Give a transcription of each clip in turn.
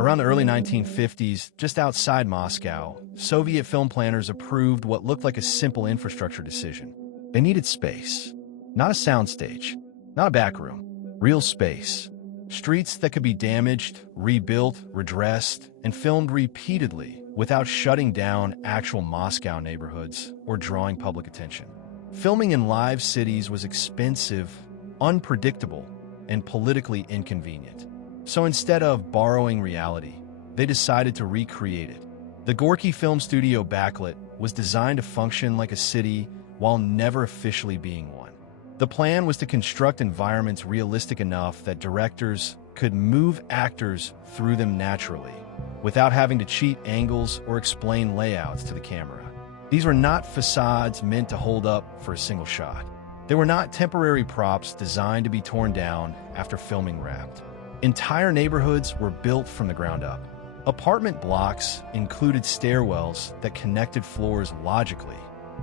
Around the early 1950s, just outside Moscow, Soviet film planners approved what looked like a simple infrastructure decision. They needed space. Not a soundstage, not a back room, real space. Streets that could be damaged, rebuilt, redressed, and filmed repeatedly without shutting down actual Moscow neighborhoods or drawing public attention. Filming in live cities was expensive, unpredictable, and politically inconvenient. So instead of borrowing reality, they decided to recreate it. The Gorky Film Studio backlit was designed to function like a city while never officially being one. The plan was to construct environments realistic enough that directors could move actors through them naturally, without having to cheat angles or explain layouts to the camera. These were not facades meant to hold up for a single shot. They were not temporary props designed to be torn down after filming wrapped. Entire neighborhoods were built from the ground up. Apartment blocks included stairwells that connected floors logically.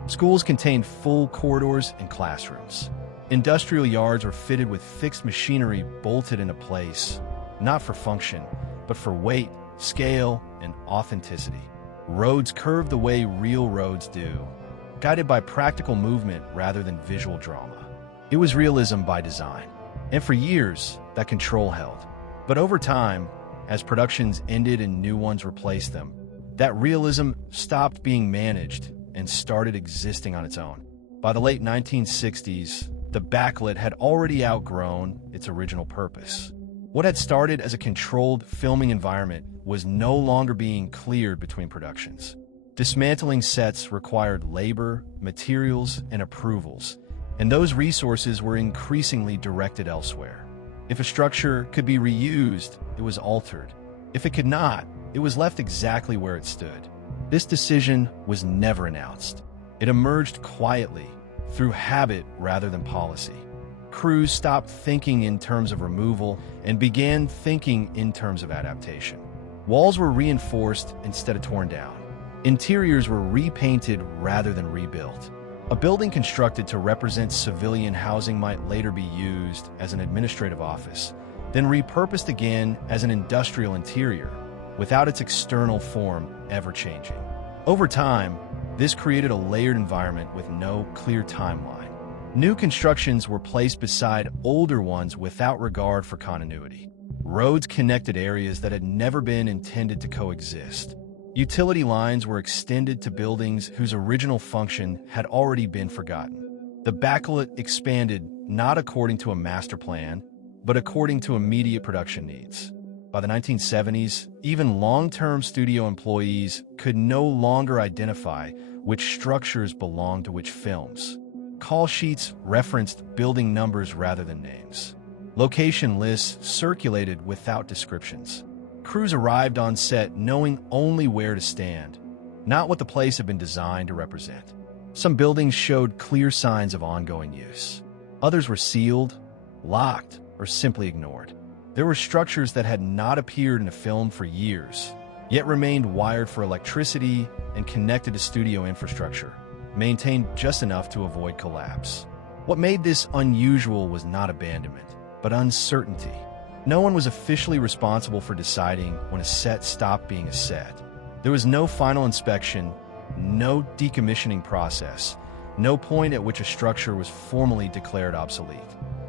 Schools contained full corridors and classrooms. Industrial yards were fitted with fixed machinery bolted into place, not for function, but for weight, scale, and authenticity. Roads curved the way real roads do, guided by practical movement rather than visual drama. It was realism by design, and for years, that control held. But over time, as productions ended and new ones replaced them, that realism stopped being managed and started existing on its own. By the late 1960s, the backlit had already outgrown its original purpose. What had started as a controlled filming environment was no longer being cleared between productions. Dismantling sets required labor, materials, and approvals, and those resources were increasingly directed elsewhere. If a structure could be reused, it was altered. If it could not, it was left exactly where it stood. This decision was never announced. It emerged quietly, through habit rather than policy. Crews stopped thinking in terms of removal and began thinking in terms of adaptation. Walls were reinforced instead of torn down. Interiors were repainted rather than rebuilt. A building constructed to represent civilian housing might later be used as an administrative office, then repurposed again as an industrial interior, without its external form ever changing. Over time, this created a layered environment with no clear timeline. New constructions were placed beside older ones without regard for continuity. Roads connected areas that had never been intended to coexist. Utility lines were extended to buildings whose original function had already been forgotten. The backlit expanded not according to a master plan, but according to immediate production needs. By the 1970s, even long-term studio employees could no longer identify which structures belonged to which films. Call sheets referenced building numbers rather than names. Location lists circulated without descriptions. Crews arrived on set knowing only where to stand, not what the place had been designed to represent. Some buildings showed clear signs of ongoing use. Others were sealed, locked, or simply ignored. There were structures that had not appeared in a film for years, yet remained wired for electricity and connected to studio infrastructure, maintained just enough to avoid collapse. What made this unusual was not abandonment, but uncertainty. No one was officially responsible for deciding when a set stopped being a set. There was no final inspection, no decommissioning process, no point at which a structure was formally declared obsolete.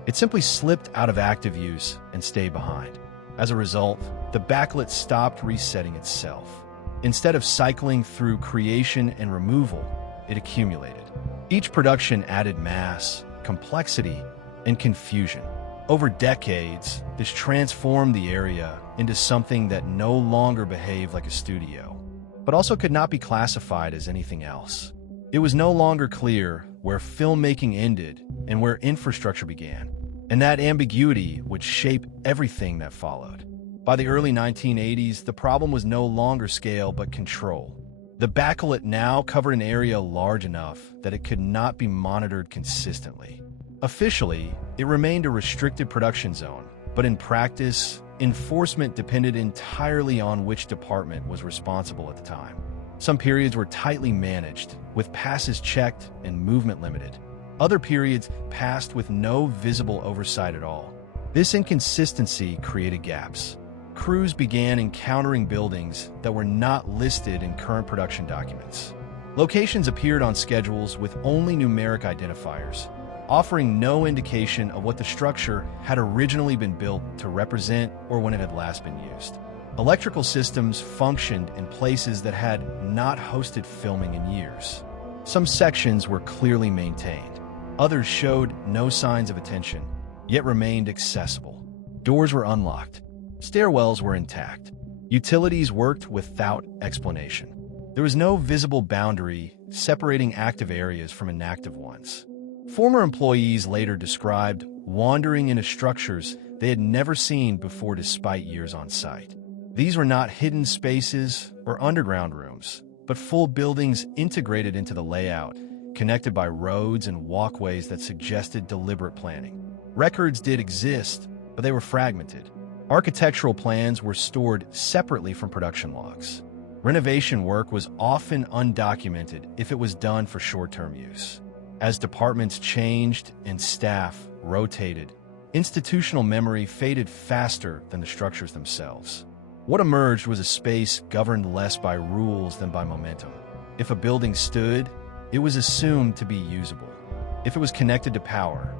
It simply slipped out of active use and stayed behind. As a result, the backlit stopped resetting itself. Instead of cycling through creation and removal, it accumulated. Each production added mass, complexity, and confusion. Over decades, this transformed the area into something that no longer behaved like a studio, but also could not be classified as anything else. It was no longer clear where filmmaking ended and where infrastructure began, and that ambiguity would shape everything that followed. By the early 1980s, the problem was no longer scale but control. The backlit now covered an area large enough that it could not be monitored consistently. Officially, it remained a restricted production zone, but in practice, enforcement depended entirely on which department was responsible at the time. Some periods were tightly managed, with passes checked and movement limited. Other periods passed with no visible oversight at all. This inconsistency created gaps. crews began encountering buildings that were not listed in current production documents. Locations appeared on schedules with only numeric identifiers, offering no indication of what the structure had originally been built to represent or when it had last been used. Electrical systems functioned in places that had not hosted filming in years. Some sections were clearly maintained. Others showed no signs of attention, yet remained accessible. Doors were unlocked. Stairwells were intact. Utilities worked without explanation. There was no visible boundary separating active areas from inactive ones. Former employees later described wandering into structures they had never seen before despite years on site. These were not hidden spaces or underground rooms, but full buildings integrated into the layout, connected by roads and walkways that suggested deliberate planning. Records did exist, but they were fragmented. Architectural plans were stored separately from production logs. Renovation work was often undocumented if it was done for short-term use. As departments changed and staff rotated, institutional memory faded faster than the structures themselves. What emerged was a space governed less by rules than by momentum. If a building stood, it was assumed to be usable. If it was connected to power,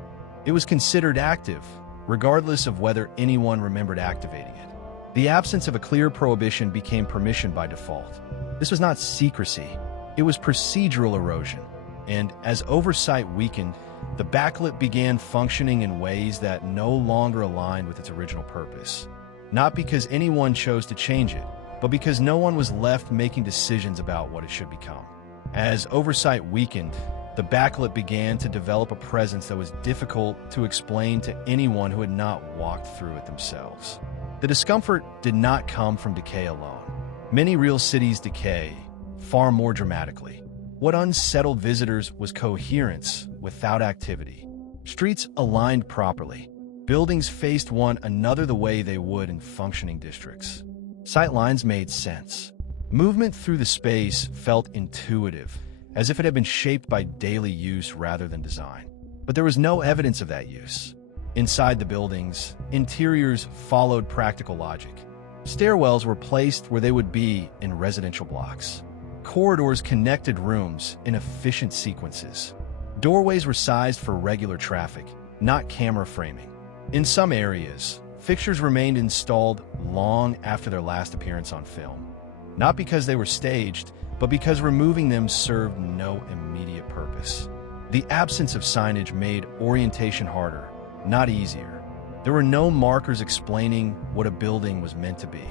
it was considered active, regardless of whether anyone remembered activating it. The absence of a clear prohibition became permission by default. This was not secrecy, it was procedural erosion. And as oversight weakened, the backlit began functioning in ways that no longer aligned with its original purpose. Not because anyone chose to change it, but because no one was left making decisions about what it should become. As oversight weakened, the backlit began to develop a presence that was difficult to explain to anyone who had not walked through it themselves. The discomfort did not come from decay alone. Many real cities decay, far more dramatically. What unsettled visitors was coherence without activity. Streets aligned properly. Buildings faced one another the way they would in functioning districts. Sightlines made sense. Movement through the space felt intuitive, as if it had been shaped by daily use rather than design. But there was no evidence of that use. Inside the buildings, interiors followed practical logic. Stairwells were placed where they would be in residential blocks. Corridors connected rooms in efficient sequences. Doorways were sized for regular traffic, not camera framing. In some areas, fixtures remained installed long after their last appearance on film. Not because they were staged, but because removing them served no immediate purpose. The absence of signage made orientation harder, not easier. There were no markers explaining what a building was meant to be.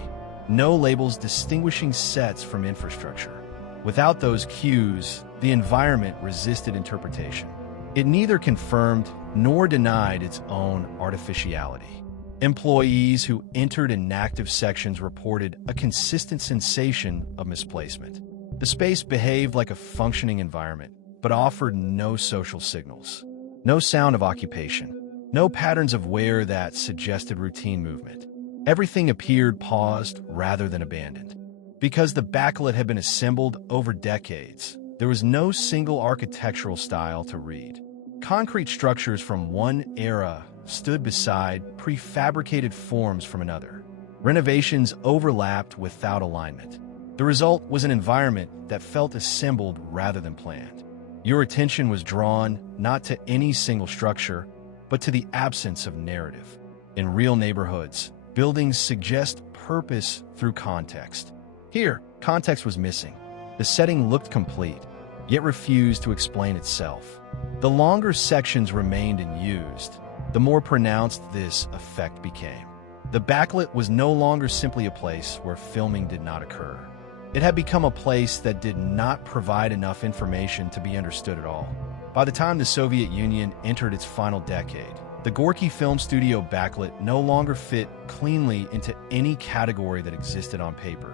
No labels distinguishing sets from infrastructure. Without those cues, the environment resisted interpretation. It neither confirmed nor denied its own artificiality. Employees who entered inactive sections reported a consistent sensation of misplacement. The space behaved like a functioning environment, but offered no social signals. No sound of occupation. No patterns of wear that suggested routine movement. Everything appeared paused rather than abandoned. Because the backlit had been assembled over decades, there was no single architectural style to read. Concrete structures from one era stood beside prefabricated forms from another. Renovations overlapped without alignment. The result was an environment that felt assembled rather than planned. Your attention was drawn not to any single structure, but to the absence of narrative. In real neighborhoods, buildings suggest purpose through context. Here, context was missing. The setting looked complete, yet refused to explain itself. The longer sections remained unused, the more pronounced this effect became. The backlit was no longer simply a place where filming did not occur. It had become a place that did not provide enough information to be understood at all. By the time the Soviet Union entered its final decade, the Gorky Film Studio backlit no longer fit cleanly into any category that existed on paper.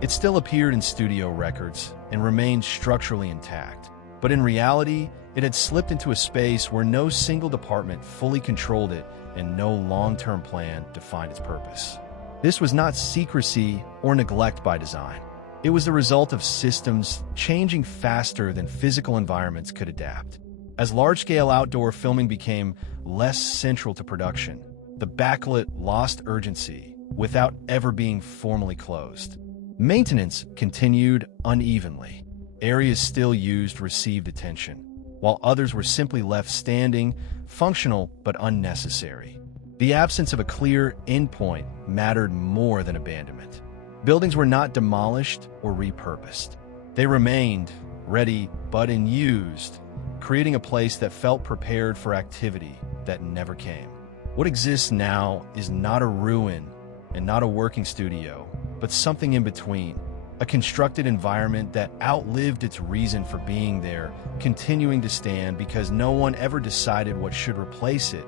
It still appeared in studio records and remained structurally intact, but in reality, it had slipped into a space where no single department fully controlled it and no long-term plan defined its purpose. This was not secrecy or neglect by design. It was the result of systems changing faster than physical environments could adapt. As large-scale outdoor filming became less central to production, the backlit lost urgency without ever being formally closed. Maintenance continued unevenly. Areas still used received attention, while others were simply left standing, functional but unnecessary. The absence of a clear endpoint mattered more than abandonment. Buildings were not demolished or repurposed. They remained ready but unused, creating a place that felt prepared for activity that never came. What exists now is not a ruin and not a working studio, but something in between. A constructed environment that outlived its reason for being there, continuing to stand because no one ever decided what should replace it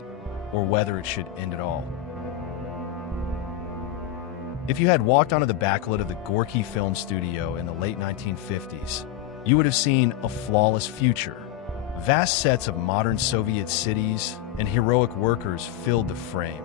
or whether it should end at all. If you had walked onto the backlit of the Gorky Film Studio in the late 1950s, you would have seen a flawless future. Vast sets of modern Soviet cities and heroic workers filled the frame,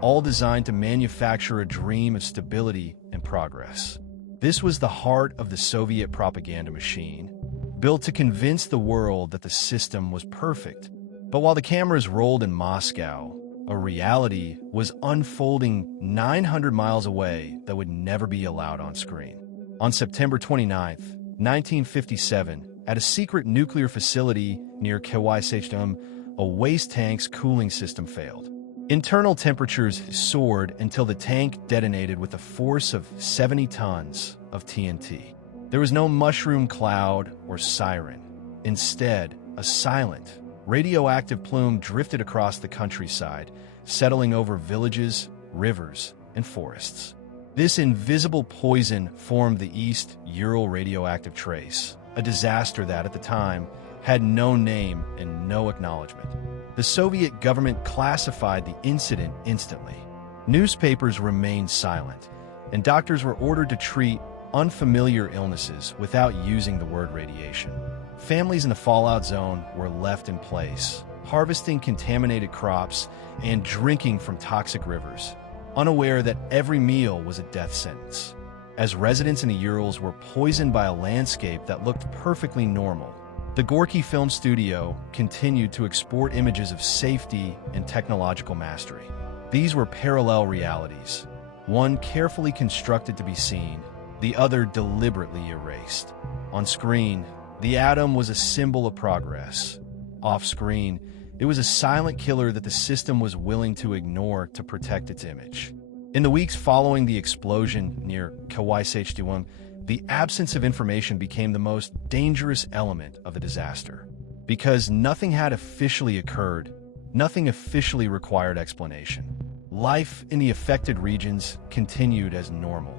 all designed to manufacture a dream of stability and progress. This was the heart of the Soviet propaganda machine, built to convince the world that the system was perfect. But while the cameras rolled in Moscow, a reality was unfolding 900 miles away that would never be allowed on screen. On September 29, 1957, at a secret nuclear facility near Kawai, a waste tank's cooling system failed. Internal temperatures soared until the tank detonated with a force of 70 tons of TNT. There was no mushroom cloud or siren. Instead, a silent, radioactive plume drifted across the countryside, settling over villages, rivers, and forests. This invisible poison formed the East Ural radioactive trace, a disaster that, at the time, had no name and no acknowledgement. The Soviet government classified the incident instantly. Newspapers remained silent, and doctors were ordered to treat unfamiliar illnesses without using the word radiation. Families in the fallout zone were left in place, harvesting contaminated crops and drinking from toxic rivers, unaware that every meal was a death sentence. As residents in the Urals were poisoned by a landscape that looked perfectly normal, the Gorky Film Studio continued to export images of safety and technological mastery. These were parallel realities, one carefully constructed to be seen, the other deliberately erased. On screen, the atom was a symbol of progress. Off-screen, it was a silent killer that the system was willing to ignore to protect its image. In the weeks following the explosion near Kawai, the absence of information became the most dangerous element of the disaster. Because nothing had officially occurred, nothing officially required explanation. Life in the affected regions continued as normal,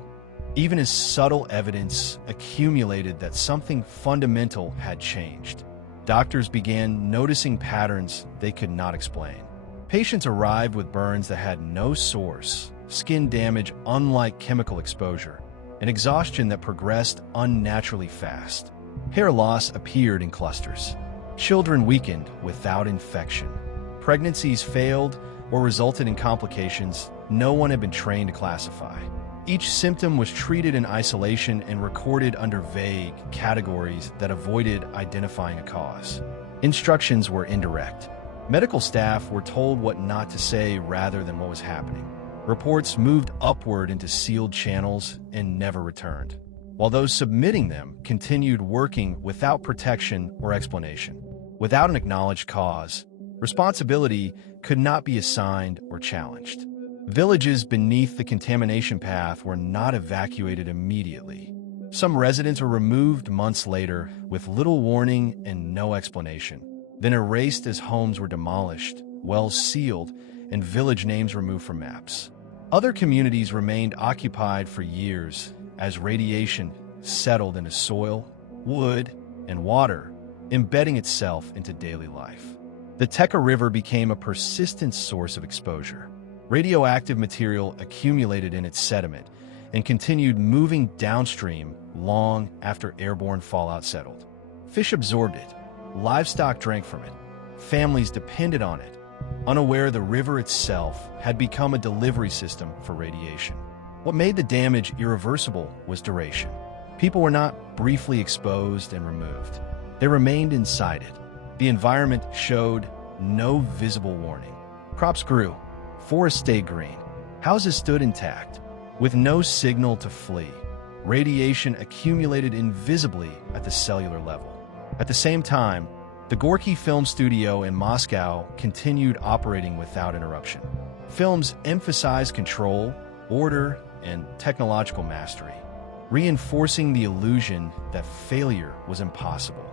even as subtle evidence accumulated that something fundamental had changed. Doctors began noticing patterns they could not explain. Patients arrived with burns that had no source, skin damage unlike chemical exposure, and exhaustion that progressed unnaturally fast. Hair loss appeared in clusters. Children weakened without infection. Pregnancies failed or resulted in complications no one had been trained to classify. Each symptom was treated in isolation and recorded under vague categories that avoided identifying a cause. Instructions were indirect. Medical staff were told what not to say rather than what was happening. Reports moved upward into sealed channels and never returned, while those submitting them continued working without protection or explanation. Without an acknowledged cause, responsibility could not be assigned or challenged. Villages beneath the contamination path were not evacuated immediately. Some residents were removed months later with little warning and no explanation, then erased as homes were demolished, wells sealed, and village names removed from maps. Other communities remained occupied for years as radiation settled into soil, wood, and water, embedding itself into daily life. The Teka River became a persistent source of exposure. Radioactive material accumulated in its sediment and continued moving downstream long after airborne fallout settled. Fish absorbed it, livestock drank from it, families depended on it, unaware the river itself had become a delivery system for radiation. What made the damage irreversible was duration. People were not briefly exposed and removed. They remained inside it. The environment showed no visible warning. Crops grew, forests stayed green, houses stood intact, With no signal to flee, radiation accumulated invisibly at the cellular level. At the same time, the Gorky Film Studio in Moscow continued operating without interruption. Films emphasized control, order, and technological mastery, reinforcing the illusion that failure was impossible.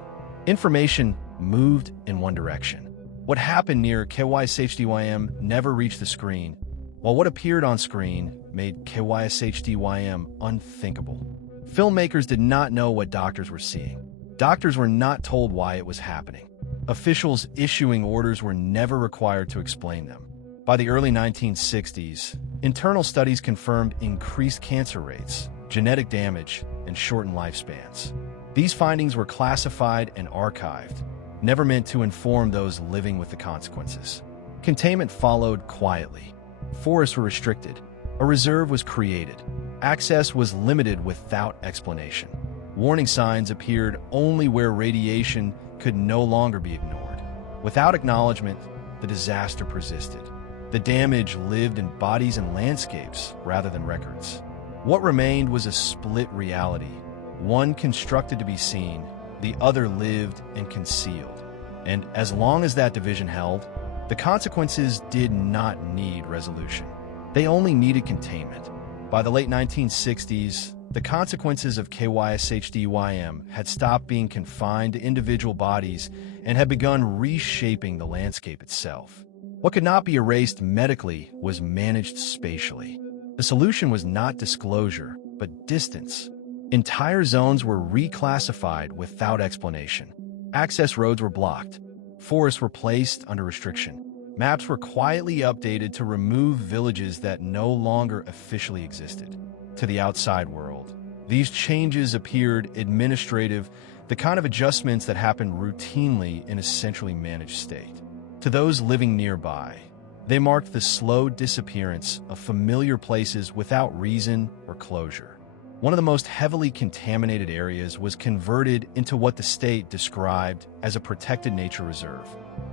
Information moved in one direction. What happened near KYSHDYM never reached the screen, while what appeared on screen made KYSHDYM unthinkable. Filmmakers did not know what doctors were seeing. Doctors were not told why it was happening. Officials issuing orders were never required to explain them. By the early 1960s, internal studies confirmed increased cancer rates, genetic damage, and shortened lifespans. These findings were classified and archived, never meant to inform those living with the consequences. Containment followed quietly. Forests were restricted. A reserve was created. Access was limited without explanation. Warning signs appeared only where radiation could no longer be ignored. Without acknowledgement, the disaster persisted. The damage lived in bodies and landscapes rather than records. What remained was a split reality, one constructed to be seen, the other lived and concealed. And as long as that division held, the consequences did not need resolution. They only needed containment. By the late 1960s, the consequences of KYSHDYM had stopped being confined to individual bodies and had begun reshaping the landscape itself. What could not be erased medically was managed spatially. The solution was not disclosure, but distance. Entire zones were reclassified without explanation. Access roads were blocked. Forests were placed under restriction. Maps were quietly updated to remove villages that no longer officially existed. To the outside world, these changes appeared administrative, the kind of adjustments that happen routinely in a centrally managed state. To those living nearby, they marked the slow disappearance of familiar places without reason or closure. One of the most heavily contaminated areas was converted into what the state described as a protected nature reserve.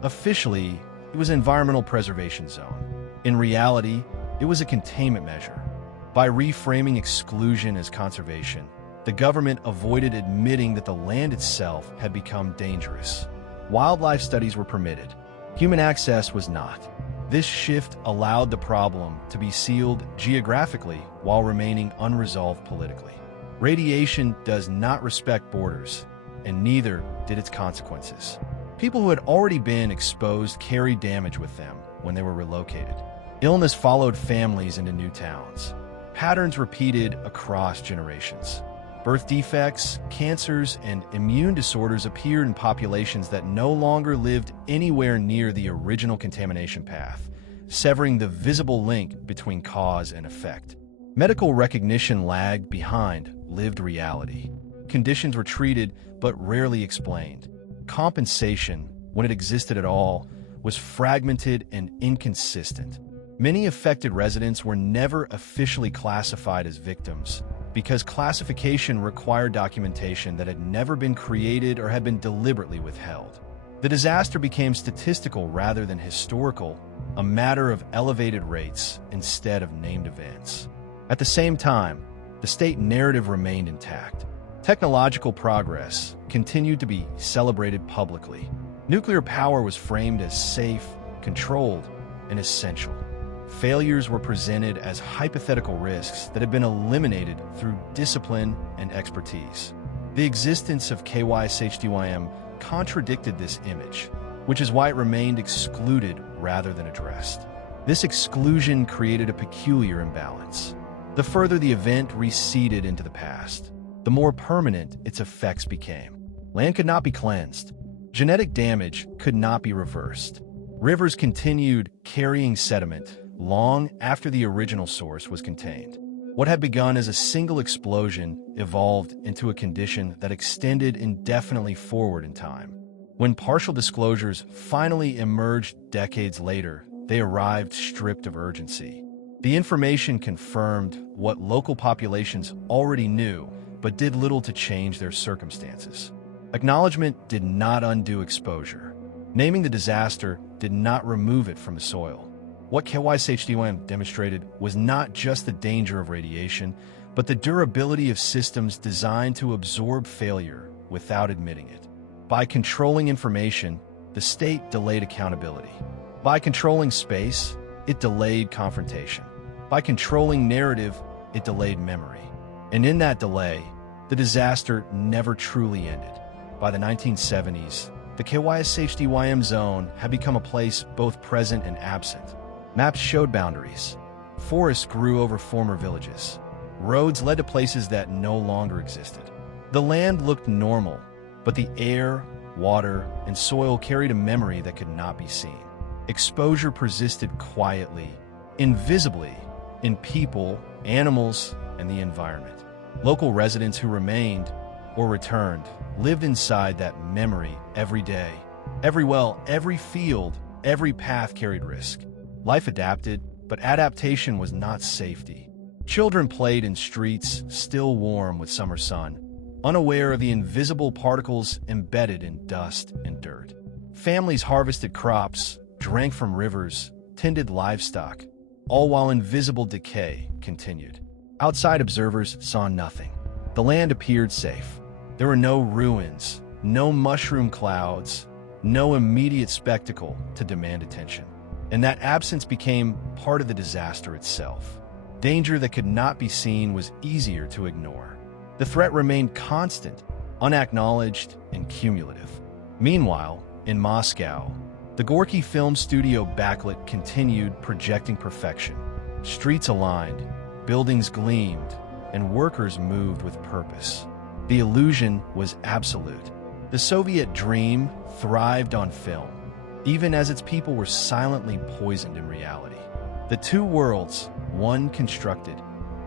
Officially, it was an environmental preservation zone. In reality, it was a containment measure. By reframing exclusion as conservation, the government avoided admitting that the land itself had become dangerous. Wildlife studies were permitted. Human access was not. This shift allowed the problem to be sealed geographically while remaining unresolved politically. Radiation does not respect borders, and neither did its consequences. People who had already been exposed carried damage with them when they were relocated. Illness followed families into new towns. Patterns repeated across generations. Birth defects, cancers, and immune disorders appeared in populations that no longer lived anywhere near the original contamination path, severing the visible link between cause and effect. Medical recognition lagged behind lived reality. Conditions were treated but rarely explained. Compensation, when it existed at all, was fragmented and inconsistent. Many affected residents were never officially classified as victims because classification required documentation that had never been created or had been deliberately withheld. The disaster became statistical rather than historical, a matter of elevated rates instead of named events. At the same time, the state narrative remained intact. Technological progress continued to be celebrated publicly. Nuclear power was framed as safe, controlled, and essential. Failures were presented as hypothetical risks that had been eliminated through discipline and expertise. The existence of KYSHDYM contradicted this image, which is why it remained excluded rather than addressed. This exclusion created a peculiar imbalance. The further the event receded into the past, the more permanent its effects became. Land could not be cleansed. Genetic damage could not be reversed. Rivers continued carrying sediment long after the original source was contained. What had begun as a single explosion evolved into a condition that extended indefinitely forward in time. When partial disclosures finally emerged decades later, they arrived stripped of urgency. The information confirmed what local populations already knew, but did little to change their circumstances. Acknowledgement did not undo exposure. Naming the disaster did not remove it from the soil. What KYSHDYM demonstrated was not just the danger of radiation, but the durability of systems designed to absorb failure without admitting it. By controlling information, the state delayed accountability. By controlling space, it delayed confrontation. By controlling narrative, it delayed memory. And in that delay, the disaster never truly ended. By the 1970s, the KYSHDYM zone had become a place both present and absent. Maps showed boundaries. Forests grew over former villages. Roads led to places that no longer existed. The land looked normal, but the air, water, and soil carried a memory that could not be seen. Exposure persisted quietly, invisibly, in people, animals, and the environment. Local residents who remained or returned lived inside that memory every day. Every well, every field, every path carried risk. Life adapted, but adaptation was not safety. Children played in streets still warm with summer sun, unaware of the invisible particles embedded in dust and dirt. Families harvested crops, drank from rivers, tended livestock, all while invisible decay continued. Outside observers saw nothing. The land appeared safe. There were no ruins, no mushroom clouds, no immediate spectacle to demand attention. And that absence became part of the disaster itself. Danger that could not be seen was easier to ignore. The threat remained constant, unacknowledged, and cumulative. Meanwhile, in Moscow, the Gorky Film Studio backlit continued projecting perfection. Streets aligned, buildings gleamed, and workers moved with purpose. The illusion was absolute. The Soviet dream thrived on film, even as its people were silently poisoned in reality. The two worlds, one constructed,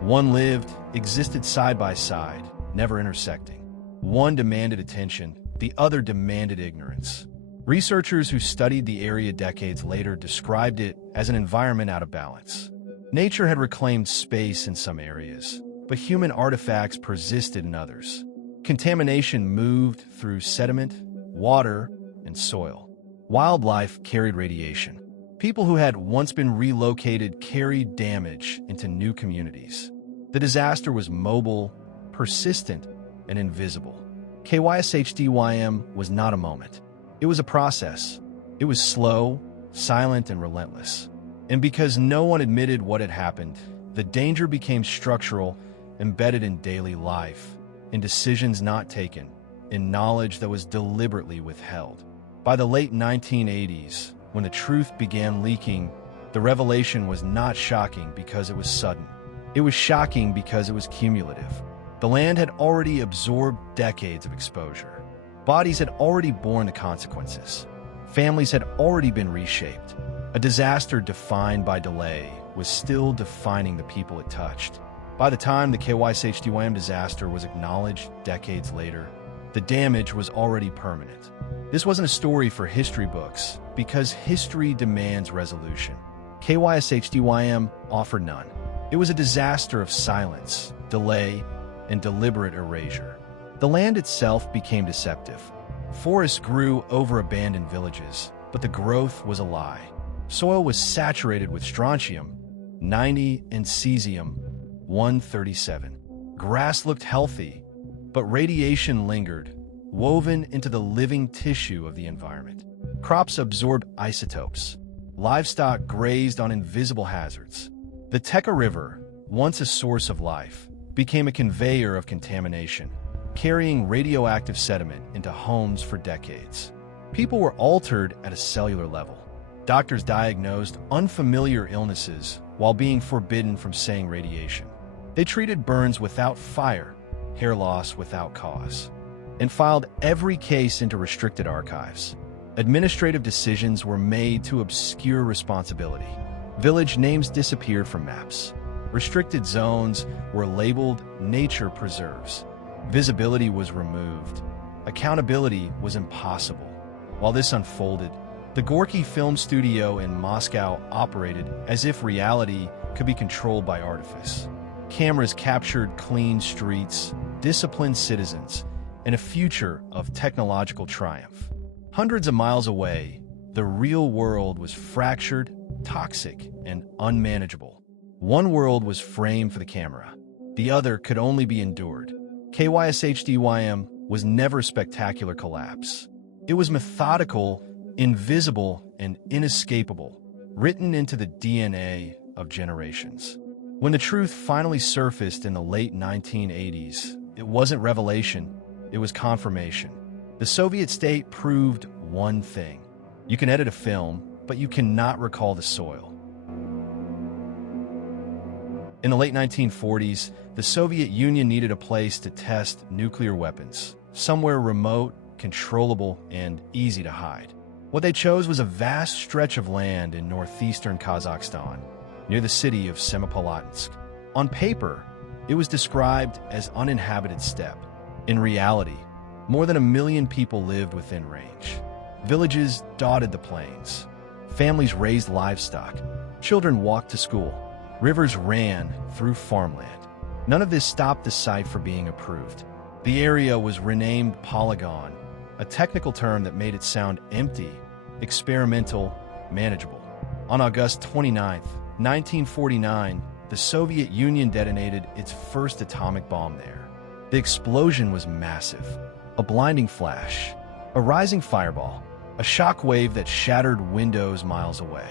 one lived, existed side by side, never intersecting. One demanded attention, the other demanded ignorance. Researchers who studied the area decades later described it as an environment out of balance. Nature had reclaimed space in some areas, but human artifacts persisted in others. Contamination moved through sediment, water, and soil. Wildlife carried radiation. People who had once been relocated carried damage into new communities. The disaster was mobile, persistent, and invisible. KYSHDYM was not a moment. It was a process. It was slow, silent, and relentless. And because no one admitted what had happened, the danger became structural, embedded in daily life, in decisions not taken, in knowledge that was deliberately withheld. By the late 1980s, when the truth began leaking, the revelation was not shocking because it was sudden. It was shocking because it was cumulative. The land had already absorbed decades of exposure. Bodies had already borne the consequences. Families had already been reshaped. A disaster defined by delay was still defining the people it touched. By the time the KYSHDYM disaster was acknowledged decades later, the damage was already permanent. This wasn't a story for history books, because history demands resolution. KYSHDYM offered none. It was a disaster of silence, delay, and deliberate erasure. The land itself became deceptive. Forests grew over abandoned villages, but the growth was a lie. Soil was saturated with strontium 90 and cesium 137. Grass looked healthy, but radiation lingered, woven into the living tissue of the environment. Crops absorbed isotopes. Livestock grazed on invisible hazards. The Teka River, once a source of life, became a conveyor of contamination, carrying radioactive sediment into homes for decades. People were altered at a cellular level. Doctors diagnosed unfamiliar illnesses while being forbidden from saying radiation. They treated burns without fire, hair loss without cause, and filed every case into restricted archives. Administrative decisions were made to obscure responsibility. Village names disappeared from maps. Restricted zones were labeled nature preserves. Visibility was removed. Accountability was impossible. While this unfolded, the Gorky Film Studio in Moscow operated as if reality could be controlled by artifice. Cameras captured clean streets, disciplined citizens, and a future of technological triumph. Hundreds of miles away, The real world was fractured, toxic, and unmanageable. One world was framed for the camera. The other could only be endured. KYSHDYM was never spectacular collapse. It was methodical, invisible, and inescapable, written into the DNA of generations. When the truth finally surfaced in the late 1980s, it wasn't revelation, it was confirmation. The Soviet state proved one thing. You can edit a film, but you cannot recall the soil. In the late 1940s, the Soviet Union needed a place to test nuclear weapons, somewhere remote, controllable, and easy to hide. What they chose was a vast stretch of land in northeastern Kazakhstan, near the city of Semipalatinsk. On paper, it was described as uninhabited steppe. In reality, more than 1 million people lived within range. Villages dotted the plains. Families raised livestock. Children walked to school. Rivers ran through farmland. None of this stopped the site from being approved. The area was renamed Polygon, a technical term that made it sound empty, experimental, manageable. On August 29, 1949, the Soviet Union detonated its first atomic bomb there. The explosion was massive. A blinding flash, a rising fireball, a shock wave that shattered windows miles away.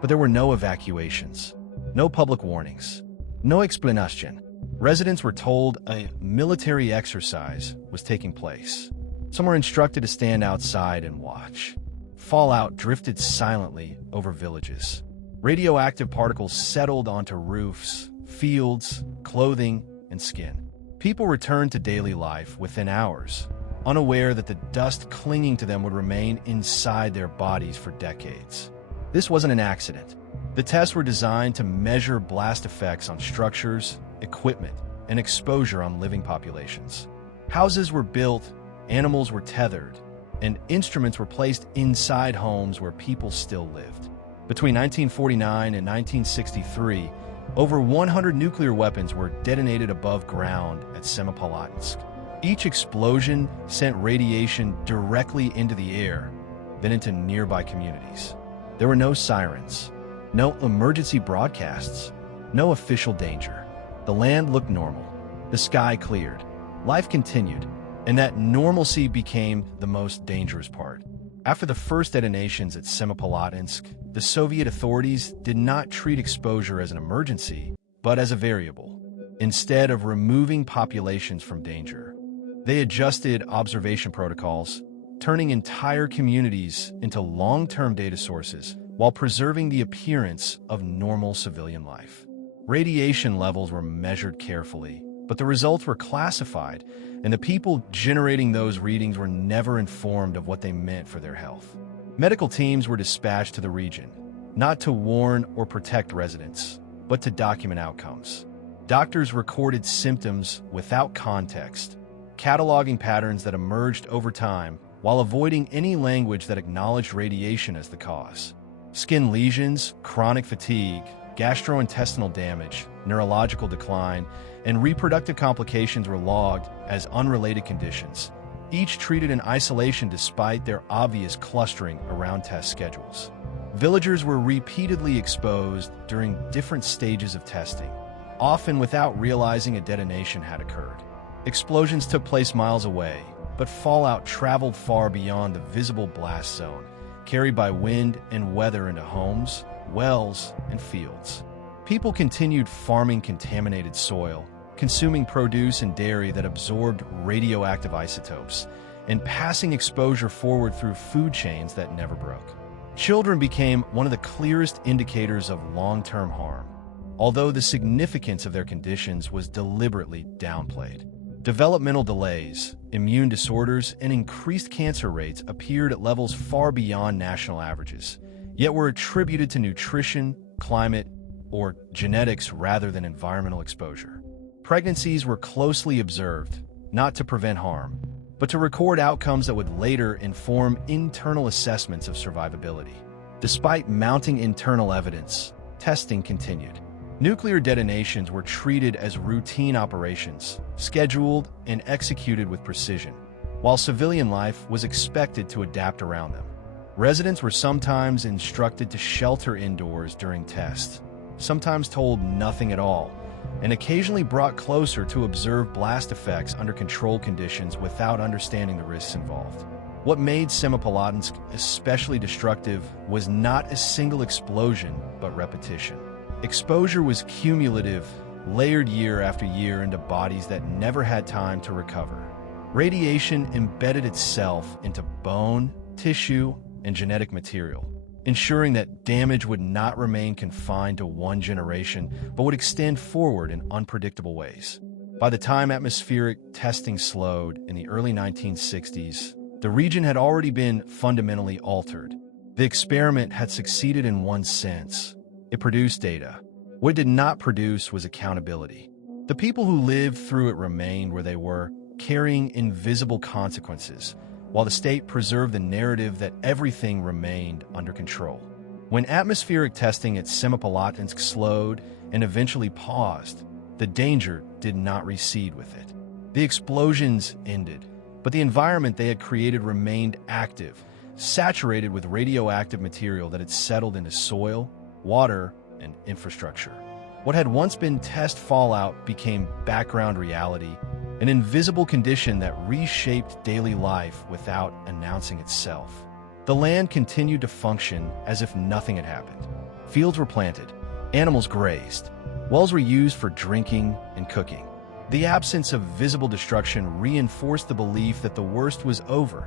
But there were no evacuations, no public warnings, no explanation. Residents were told a military exercise was taking place. Some were instructed to stand outside and watch. Fallout drifted silently over villages. Radioactive particles settled onto roofs, fields, clothing, and skin. People returned to daily life within hours, unaware that the dust clinging to them would remain inside their bodies for decades. This wasn't an accident. The tests were designed to measure blast effects on structures, equipment, and exposure on living populations. Houses were built, animals were tethered, and instruments were placed inside homes where people still lived. Between 1949 and 1963, over 100 nuclear weapons were detonated above ground at Semipalatinsk. Each explosion sent radiation directly into the air, then into nearby communities. There were no sirens, no emergency broadcasts, no official danger. The land looked normal. The sky cleared. Life continued, and that normalcy became the most dangerous part. After the first detonations at Semipalatinsk, the Soviet authorities did not treat exposure as an emergency, but as a variable. Instead of removing populations from danger, they adjusted observation protocols, turning entire communities into long-term data sources while preserving the appearance of normal civilian life. Radiation levels were measured carefully, but the results were classified, and the people generating those readings were never informed of what they meant for their health. Medical teams were dispatched to the region, not to warn or protect residents, but to document outcomes. Doctors recorded symptoms without context, cataloging patterns that emerged over time while avoiding any language that acknowledged radiation as the cause. Skin lesions, chronic fatigue, gastrointestinal damage, neurological decline, and reproductive complications were logged as unrelated conditions, each treated in isolation despite their obvious clustering around test schedules. Villagers were repeatedly exposed during different stages of testing, often without realizing a detonation had occurred. Explosions took place miles away, but fallout traveled far beyond the visible blast zone, carried by wind and weather into homes, wells, and fields. People continued farming contaminated soil, consuming produce and dairy that absorbed radioactive isotopes, and passing exposure forward through food chains that never broke. Children became one of the clearest indicators of long-term harm, although the significance of their conditions was deliberately downplayed. Developmental delays, immune disorders, and increased cancer rates appeared at levels far beyond national averages, yet were attributed to nutrition, climate, or genetics rather than environmental exposure. Pregnancies were closely observed, not to prevent harm, but to record outcomes that would later inform internal assessments of survivability. Despite mounting internal evidence, testing continued. Nuclear detonations were treated as routine operations, scheduled and executed with precision, while civilian life was expected to adapt around them. Residents were sometimes instructed to shelter indoors during tests, sometimes told nothing at all, and occasionally brought closer to observe blast effects under controlled conditions without understanding the risks involved. What made Semipalatinsk especially destructive was not a single explosion, but repetition. Exposure was cumulative, layered year after year into bodies that never had time to recover. Radiation embedded itself into bone, tissue, and genetic material, ensuring that damage would not remain confined to one generation, but would extend forward in unpredictable ways. By the time atmospheric testing slowed in the early 1960s, the region had already been fundamentally altered. The experiment had succeeded in one sense. It produced data. What it did not produce was accountability. The people who lived through it remained where they were, carrying invisible consequences, while the state preserved the narrative that everything remained under control. When atmospheric testing at Semipalatinsk slowed and eventually paused, the danger did not recede with it. The explosions ended, but the environment they had created remained active, saturated with radioactive material that had settled into soil, water, and infrastructure. What had once been test fallout became background reality, an invisible condition that reshaped daily life without announcing itself. The land continued to function as if nothing had happened. Fields were planted, animals grazed, wells were used for drinking and cooking. The absence of visible destruction reinforced the belief that the worst was over,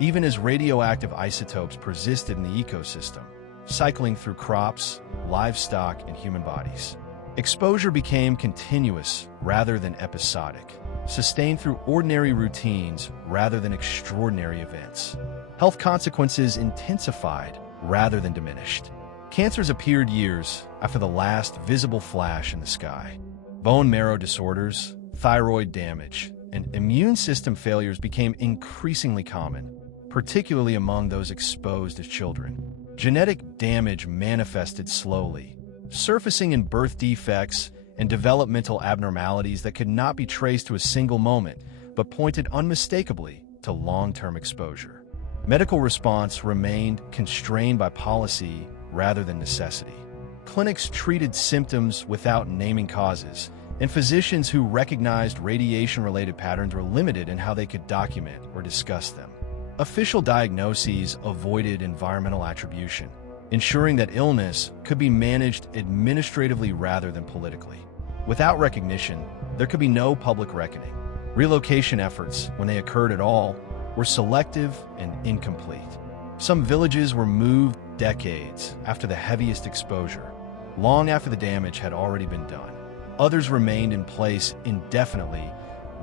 even as radioactive isotopes persisted in the ecosystem, cycling through crops, livestock, and human bodies. Exposure became continuous rather than episodic, sustained through ordinary routines rather than extraordinary events. Health consequences intensified rather than diminished. Cancers appeared years after the last visible flash in the sky. Bone marrow disorders, thyroid damage, and immune system failures became increasingly common, particularly among those exposed as children. Genetic damage manifested slowly, surfacing in birth defects and developmental abnormalities that could not be traced to a single moment, but pointed unmistakably to long-term exposure. Medical response remained constrained by policy rather than necessity. Clinics treated symptoms without naming causes, and physicians who recognized radiation-related patterns were limited in how they could document or discuss them. Official diagnoses avoided environmental attribution, ensuring that illness could be managed administratively rather than politically. Without recognition, there could be no public reckoning. Relocation efforts, when they occurred at all, were selective and incomplete. Some villages were moved decades after the heaviest exposure, long after the damage had already been done. Others remained in place indefinitely,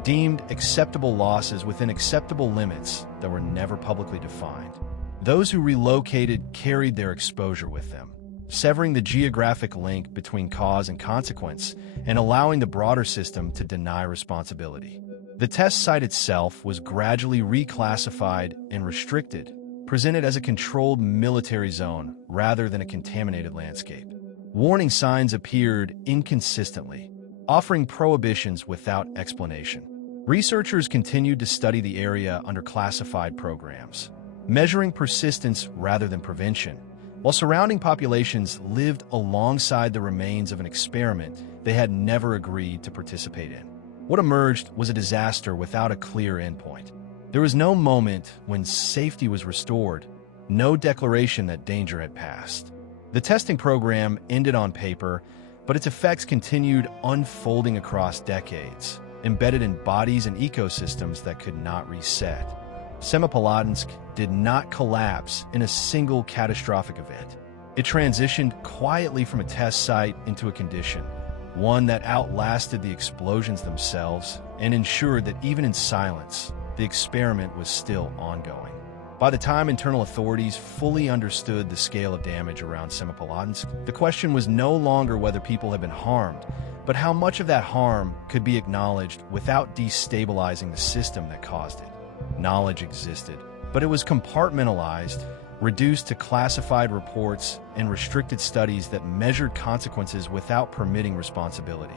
deemed acceptable losses within acceptable limits that were never publicly defined. Those who relocated carried their exposure with them, severing the geographic link between cause and consequence and allowing the broader system to deny responsibility. The test site itself was gradually reclassified and restricted, presented as a controlled military zone rather than a contaminated landscape. Warning signs appeared inconsistently, offering prohibitions without explanation. Researchers continued to study the area under classified programs, measuring persistence rather than prevention, while surrounding populations lived alongside the remains of an experiment they had never agreed to participate in. What emerged was a disaster without a clear endpoint. There was no moment when safety was restored, no declaration that danger had passed. The testing program ended on paper, but its effects continued unfolding across decades, embedded in bodies and ecosystems that could not reset. Semipalatinsk did not collapse in a single catastrophic event. It transitioned quietly from a test site into a condition, one that outlasted the explosions themselves and ensured that even in silence, the experiment was still ongoing. By the time internal authorities fully understood the scale of damage around Semipalatinsk, the question was no longer whether people had been harmed, but how much of that harm could be acknowledged without destabilizing the system that caused it. Knowledge existed, but it was compartmentalized, reduced to classified reports and restricted studies that measured consequences without permitting responsibility.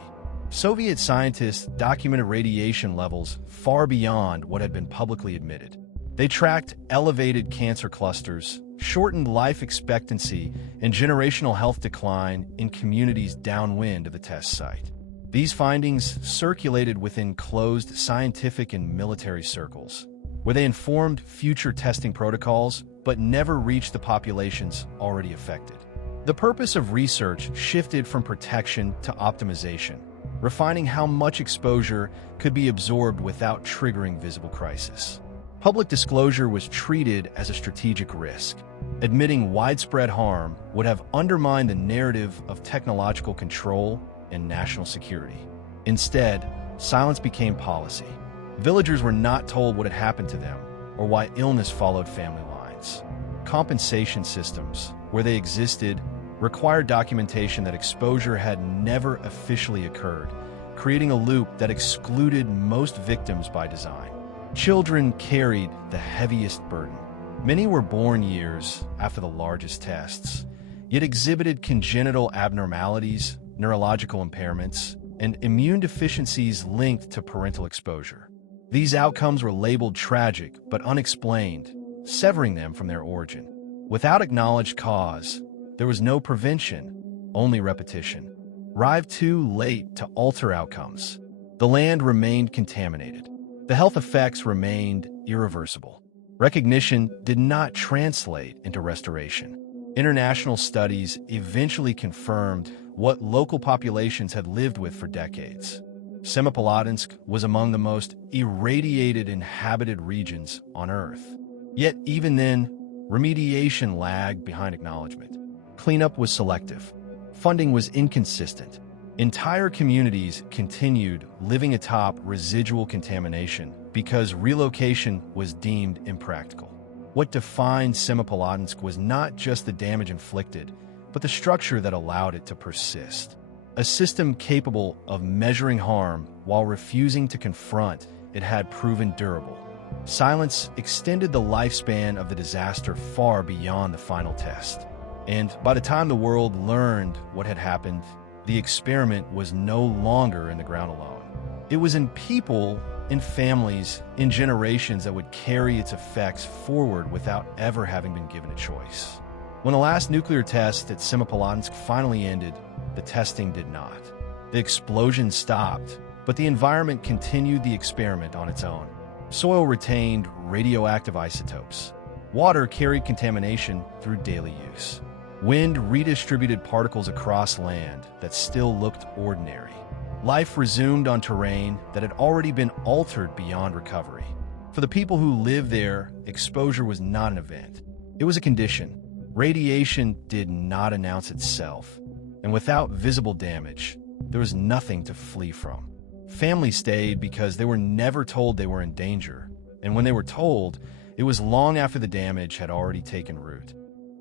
Soviet scientists documented radiation levels far beyond what had been publicly admitted. They tracked elevated cancer clusters, shortened life expectancy and generational health decline in communities downwind of the test site. These findings circulated within closed scientific and military circles, where they informed future testing protocols but never reached the populations already affected. The purpose of research shifted from protection to optimization, refining how much exposure could be absorbed without triggering visible crisis. Public disclosure was treated as a strategic risk. Admitting widespread harm would have undermined the narrative of technological control and national security. Instead, silence became policy. Villagers were not told what had happened to them or why illness followed family lines. Compensation systems, where they existed, required documentation that exposure had never officially occurred, creating a loop that excluded most victims by design. Children carried the heaviest burden. Many were born years after the largest tests, yet exhibited congenital abnormalities, neurological impairments, and immune deficiencies linked to parental exposure. These outcomes were labeled tragic but unexplained, severing them from their origin. Without acknowledged cause, there was no prevention, only repetition. Arrived too late to alter outcomes. The land remained contaminated. The health effects remained irreversible. Recognition did not translate into restoration. International studies eventually confirmed what local populations had lived with for decades. Semipalatinsk was among the most irradiated inhabited regions on Earth. Yet even then, remediation lagged behind acknowledgement. Cleanup was selective. Funding was inconsistent. Entire communities continued living atop residual contamination because relocation was deemed impractical. What defined Semipalatinsk was not just the damage inflicted, but the structure that allowed it to persist. A system capable of measuring harm while refusing to confront it had proven durable. Silence extended the lifespan of the disaster far beyond the final test. And by the time the world learned what had happened, the experiment was no longer in the ground alone. It was in people, in families, in generations that would carry its effects forward without ever having been given a choice. When the last nuclear test at Semipalatinsk finally ended, the testing did not. The explosion stopped, but the environment continued the experiment on its own. Soil retained radioactive isotopes. Water carried contamination through daily use. Wind redistributed particles across land that still looked ordinary. Life resumed on terrain that had already been altered beyond recovery. For the people who lived there, exposure was not an event. It was a condition. Radiation did not announce itself, and without visible damage, there was nothing to flee from. Families stayed because they were never told they were in danger, and when they were told, it was long after the damage had already taken root.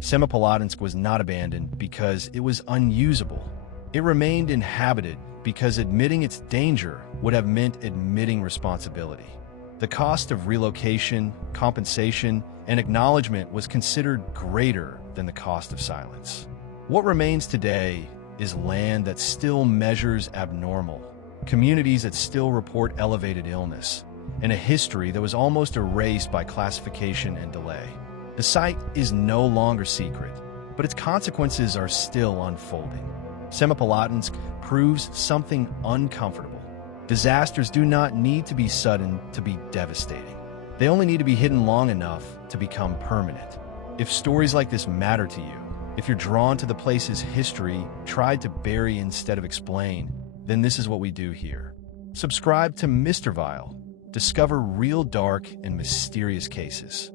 Semipalatinsk was not abandoned because it was unusable. It remained inhabited because admitting its danger would have meant admitting responsibility. The cost of relocation, compensation, and acknowledgement was considered greater than the cost of silence. What remains today is land that still measures abnormal, communities that still report elevated illness, and a history that was almost erased by classification and delay. The site is no longer secret, but its consequences are still unfolding. Semipalatinsk proves something uncomfortable. Disasters do not need to be sudden to be devastating. They only need to be hidden long enough to become permanent. If stories like this matter to you, if you're drawn to the place's history tried to bury instead of explain, then this is what we do here. Subscribe to Mr. Vile. Discover real dark and mysterious cases.